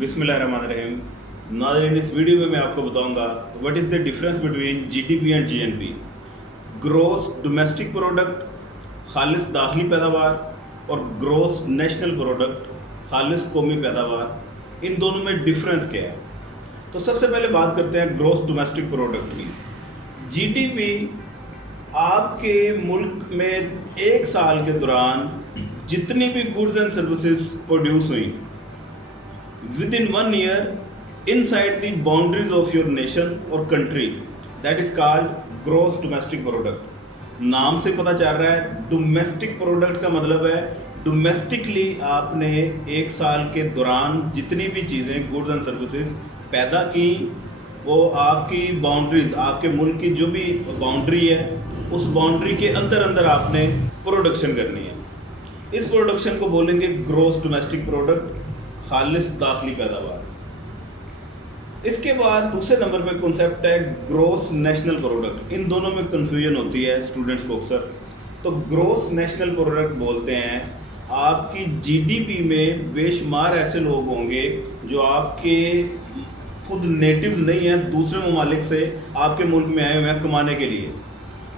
बिस्मिल्लाहिर्रहमानिर्रहीम। नाज़रीन, इस वीडियो में मैं आपको बताऊंगा what is the difference between GDP and GNP. Gross domestic product, खालिस दाखिली पैदावार, और ग्रॉस नेशनल प्रोडक्ट, खालिस कौमी पैदावार, इन दोनों में डिफरेंस क्या है। तो सबसे पहले बात करते हैं ग्रॉस डोमेस्टिक प्रोडक्ट की। जीडीपी आपके मुल्क में एक साल के दौरान जितनी भी गुड्स एंड सर्विसेज प्रोड्यूस हुई within 1 year inside the boundaries of your nation और country, that is called gross domestic product. नाम से पता चल रहा है डोमेस्टिक प्रोडक्ट का मतलब है डोमेस्टिकली आपने एक साल के दौरान जितनी भी चीज़ें गुड्स एंड सर्विसेज पैदा की, वो आपकी बाउंड्रीज, आपके मुल्क की जो भी बाउंड्री है उस बाउंड्री के अंदर अंदर आपने प्रोडक्शन करनी है। इस प्रोडक्शन को बोलेंगे ग्रॉस डोमेस्टिक प्रोडक्ट, खालिस दाखिली पैदावार। इसके बाद दूसरे नंबर पे कॉन्सेप्ट है ग्रॉस नेशनल प्रोडक्ट। इन दोनों में कंफ्यूजन होती है स्टूडेंट्स को अक्सर। तो ग्रॉस नेशनल प्रोडक्ट बोलते हैं आपकी जीडीपी में बेशुमार ऐसे लोग होंगे जो आपके खुद नेटिव्स नहीं हैं, दूसरे ममालिक से आपके मुल्क में आए हुए हैं कमाने के लिए।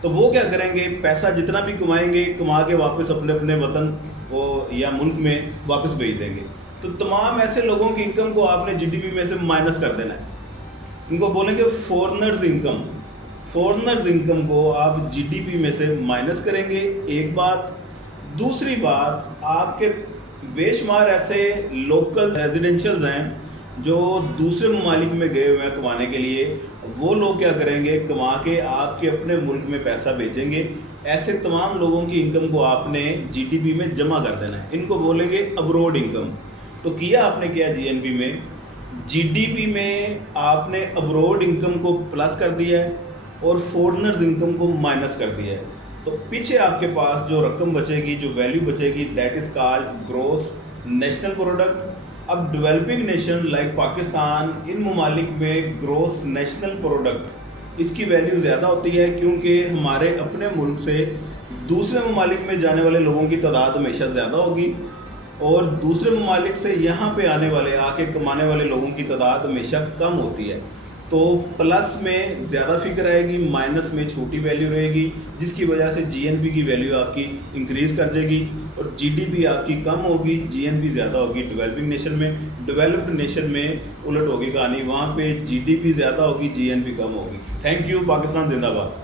तो वो क्या करेंगे, पैसा जितना भी कमाएंगे कमा के वापस अपने अपने वतन वो या मुल्क में वापस भेज देंगे। तो तमाम ऐसे लोगों की इनकम को आपने जीडीपी में से माइनस कर देना है। इनको बोलेंगे फॉरेनर्स इनकम। फॉरेनर्स इनकम को आप जीडीपी में से माइनस करेंगे, एक बात। दूसरी बात, आपके बेशुमार ऐसे लोकल रेजिडेंशियल्स हैं जो दूसरे ममालिक में गए हुए हैं कमाने के लिए। वो लोग क्या करेंगे, कमा के आपके अपने मुल्क में पैसा भेजेंगे। ऐसे तमाम लोगों की इनकम को आपने जीडीपी में जमा कर देना है। इनको बोलेंगे अब्रोड इनकम। तो किया आपने क्या जीएनपी में, जीडीपी में आपने अब्रोड इनकम को प्लस कर दिया है और फॉरेनर्स इनकम को माइनस कर दिया है। तो पीछे आपके पास जो रकम बचेगी, जो वैल्यू बचेगी, that is called gross national product. अब डेवलपिंग नेशन लाइक पाकिस्तान, इन ममालिक में ग्रॉस नेशनल प्रोडक्ट इसकी वैल्यू ज़्यादा होती है क्योंकि हमारे अपने मुल्क से दूसरे ममालिक में जाने वाले लोगों की तादाद हमेशा ज़्यादा होगी और दूसरे ममालिक से यहाँ पे आने वाले, आके कमाने वाले लोगों की तादाद हमेशा कम होती है। तो प्लस में ज़्यादा फिगर आएगी, माइनस में छोटी वैल्यू रहेगी, जिसकी वजह से जीएनपी की वैल्यू आपकी इंक्रीज़ कर देगी और जीडीपी आपकी कम होगी, जीएनपी ज़्यादा होगी डेवलपिंग नेशन में। डेवलप्ड नेशन में उलट होगी कहानी, वहाँ पे जीडीपी ज़्यादा होगी, जीएनपी कम होगी। Thank you. पाकिस्तान जिंदाबाद।